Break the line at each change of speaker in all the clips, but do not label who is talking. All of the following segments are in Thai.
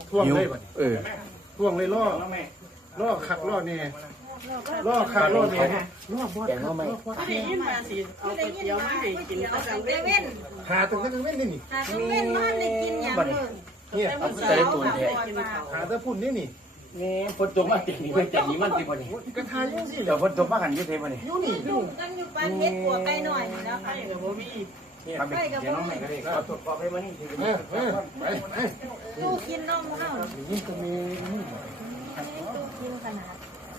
ท่วงเลยบ่ท่วงเลยล่อขักล่อเนี่ยล่อขักล่อเนี่ยล่อบอดขักล่อบอด
ได้ยินมาสิเอาไปเจียวมาให้กินก็จังเว้น
หาตรงนั้นเว้นนี่
หาต้องเว้นมาได้กินอย่างเลย
เนี่ย
จะได้ตัวแท้
หาตะพุ่นนี่
นี่ฝนตกมาเต็มนี่มันจะมีมันสิบ่นี่
กระทายยุ่งสิ
เดี๋ยวฝนตกมากันอยู่เทบ่นี่
ยุ่งนี่
ลูกกันอยู่ปานเฮ็ดปัวไก่หน่อยนะ
ไอ้ก็บ่มีนี่ครับเดี๋ยวน้องแม่ก็ได้เอาตัวปอบให้มานี่สิ
ไป
ลูกกินนมเฮา
นี่ก็มีนี่
กินขนาด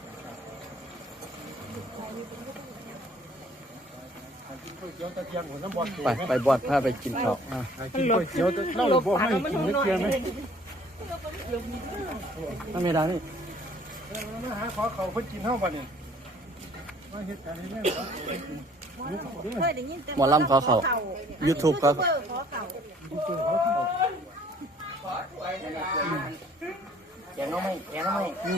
กินก๋วยเตี๋ยวตะเกียงหัวน้ำบอด
ไปบอดพาไปกินข้าว
กินก๋วยเตี๋ยวเล่าบอกให้กินตะเกียงไหม
ถ้าไม่ได้นี่
มาหาขอเขาเพิ่นกินเท่าบ่เนี่ยมาเหตุการณ์นี้แม่
เคยได้ยินแต่
หมอลำขอเขา YouTube ก็
ขอเก่า
แกงน้องไม่แกงน้องไม่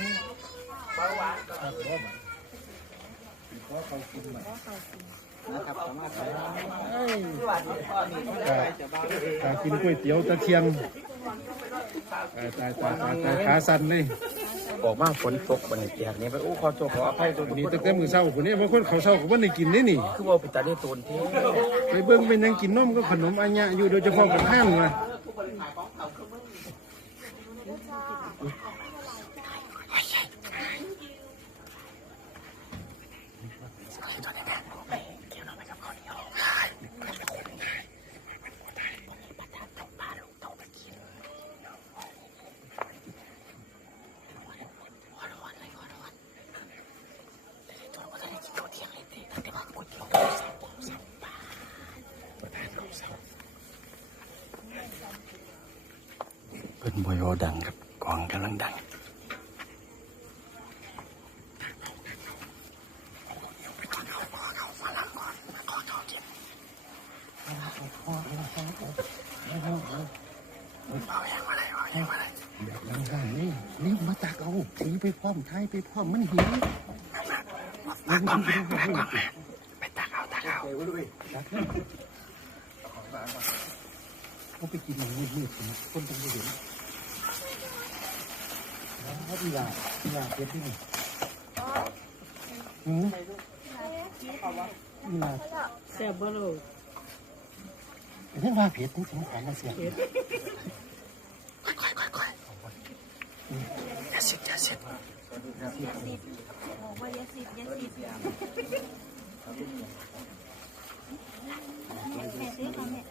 นะครับสามารถ
กินก๋วยเตี๋ยวตะเกียงตายขาสั่นเลย
ออกมาฝนตกบันแจกนี่ไปขอโทษขออภัยตัว
นี่ตั้งแต่มื้อเช้าคนนี้บางคนเขาเช้าก็บ่ได้กินนี่นี่
คือว่าไปตัดได้ตัวที่
ไปเบิ่งเป็นยังกินนมก็ขนมอัญญะอยู่โดยเฉพาะกับห้างว่ะ
เป็นบอยดังครับกองกำลังดัง
นี่มาตักเอาตีไปพร้อมไทยไปพร้อมมันหิว
มากองมาไปตักเอา
เขาไปกินอย่างมืดๆคนต้องไปเห็นอีหลาเป็นที่นี่อีหลา
แซ่บบ่ลูก
เรื่องว่าเผ็ดนี่สำคัญนะเสีย
ค่อยอย่าเสียด
บอกว่าอย่าสิแม่ซื้อค่ะแม่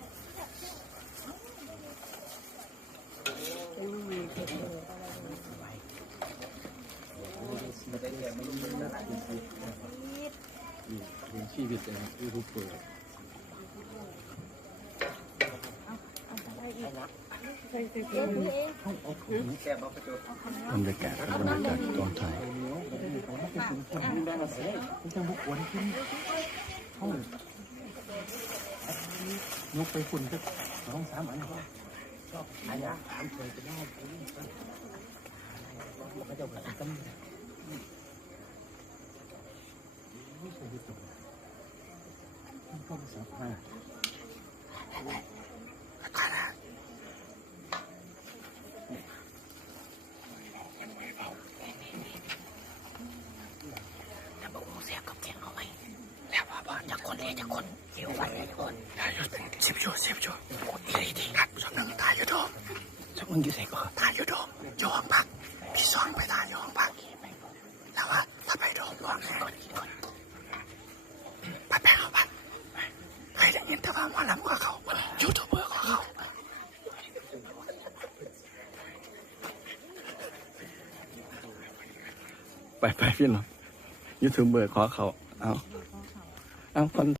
เป็นชีวิตนะยูทูบเบอร์บรรยากาศกองถ่าย
มันจะบุกวนขึ้นเข้ายกไปฝุ่นก็2-3 อันชอบอันนี้ถามเคยจะได้ก็จะแบบต้องต้องสับมา
สิบชั่วอีดีครับสำนักถ่ายยูทูบสำนักยูเซก็ถ่ายยูทูบโยงพักพี่ซองไปถ่ายโยงพักแล้วว่าถ้าไปโดมก่อนไปแปลเอาบัตรใครได้ยินแต่ว่าหมอลำก็เขายูทูบเบอร์ก็เขาไปพี่น้องยูทูบเบอร์ขอเขาเอาคน